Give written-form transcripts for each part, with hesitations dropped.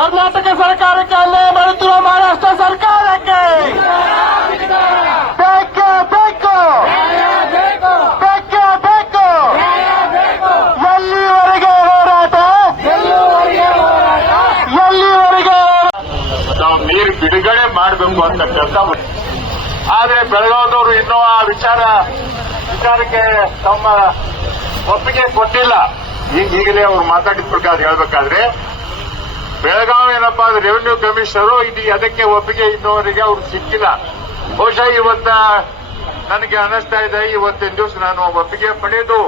ಕರ್ನಾಟಕ ಸರ್ಕಾರಕ್ಕೆ ಅಲ್ಲೇ ಬರುತ್ತಿರುವ ಮಹಾರಾಷ್ಟ್ರ ಸರ್ಕಾರಕ್ಕೆ ಬೇಕೇ ಬೇಕು, ಬೇಕೇ ಬೇಕು. ಎಲ್ಲಿವರೆಗೆ ಹೋರಾಟ, ಎಲ್ಲಿವರೆಗೆ ನಾವು ನೀರು ಬಿಡುಗಡೆ ಮಾಡಬೇಕು ಅಂತ ಕೆಲಸ. ಆದ್ರೆ ಬೆಳಗಾವಿದವರು ಇನ್ನೂ ಆ ವಿಚಾರಕ್ಕೆ ತಮ್ಮ ಒಪ್ಪಿಗೆ ಕೊಟ್ಟಿಲ್ಲ. ಈಗಲೇ ಅವ್ರು ಮಾತಾಡಿದ ಪ್ರಕಾರ ಹೇಳ್ಬೇಕಾದ್ರೆ ಬೆಳಗಾವಿ ಏನಪ್ಪಾ ಅಂದ್ರೆ ರೆವಿನ್ಯೂ ಕಮಿಷನರು ಅದಕ್ಕೆ ಒಪ್ಪಿಗೆ ಇನ್ನೋವರೆಗೆ ಅವ್ರು ಸಿಕ್ಕಿಲ್ಲ. ಬಹುಶಃ ಇವತ್ತ ನನಗೆ ಅನಿಸ್ತಾ ಇದೆ, ಇವತ್ತಿನ ದಿವಸ ನಾನು ಒಪ್ಪಿಗೆ ಪಡೆದು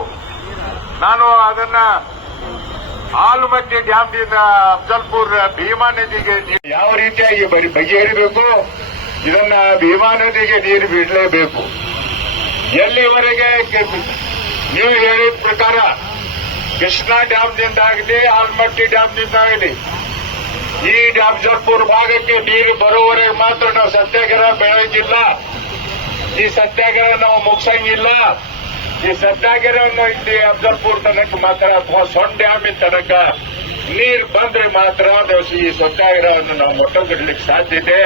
ನಾನು ಅದನ್ನ ಆಲಮಟ್ಟಿ ಡ್ಯಾಂದಿಂದ ಅಫ್ಜಲ್ಪುರ್ ಭೀಮಾ ನದಿಗೆ ಯಾವ ರೀತಿಯಾಗಿ ಬಗೆಹರಿಬೇಕು, ಇದನ್ನ ಭೀಮಾ ನದಿಗೆ ನೀರು ಬಿಡಲೇಬೇಕು. ಎಲ್ಲಿವರೆಗೆ ನೀವು ಹೇಳಿದ ಪ್ರಕಾರ ಕೃಷ್ಣಾ ಡ್ಯಾಂದಿಂದಾಗಲಿ ಆಲಮಟ್ಟಿ ಡ್ಯಾಂದಿಂದಾಗಲಿ ಈ ಅಫ್ಜಲ್ಪುರ್ ಭಾಗಕ್ಕೆ ನೀರು ಬರುವವರೆಗೆ ಮಾತ್ರ ನಾವು ಸತ್ಯಾಗ್ರಹ ಬೆಳೆಯಂಗಿಲ್ಲ. ಈ ಸತ್ಯಾಗ್ರಹ ನಾವು ಮುಗಿಸಂಗಿಲ್ಲ. ಈ ಸತ್ಯಾಗ್ರಹವನ್ನು ಇಲ್ಲಿ ಅಫ್ಜಲ್ಪುರ್ ತನಕ ಮಾತ್ರ ಅಥವಾ ಸೊಂಡ ಡ್ಯಾಮಿನ ತನಕ ನೀರು ಬಂದ್ರೆ ಮಾತ್ರ ಈ ಸತ್ಯಾಗ್ರಹವನ್ನು ನಾವು ಮೊಟ್ಟಗಿಡ್ಲಿಕ್ಕೆ ಸಾಧ್ಯ ಇದೆ.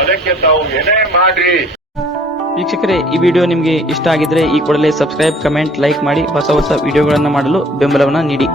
ಅದಕ್ಕೆ ತಾವು ಏನೇ ಮಾಡ್ರಿ. ವೀಕ್ಷಕರೇ, ಈ ವಿಡಿಯೋ ನಿಮಗೆ ಇಷ್ಟ ಆಗಿದ್ರೆ ಈ ಕೂಡಲೇ ಸಬ್ಸ್ಕ್ರೈಬ್, ಕಮೆಂಟ್, ಲೈಕ್ ಮಾಡಿ ಹೊಸ ವಿಡಿಯೋಗಳನ್ನು ಮಾಡಲು ಬೆಂಬಲವನ್ನು ನೀಡಿ.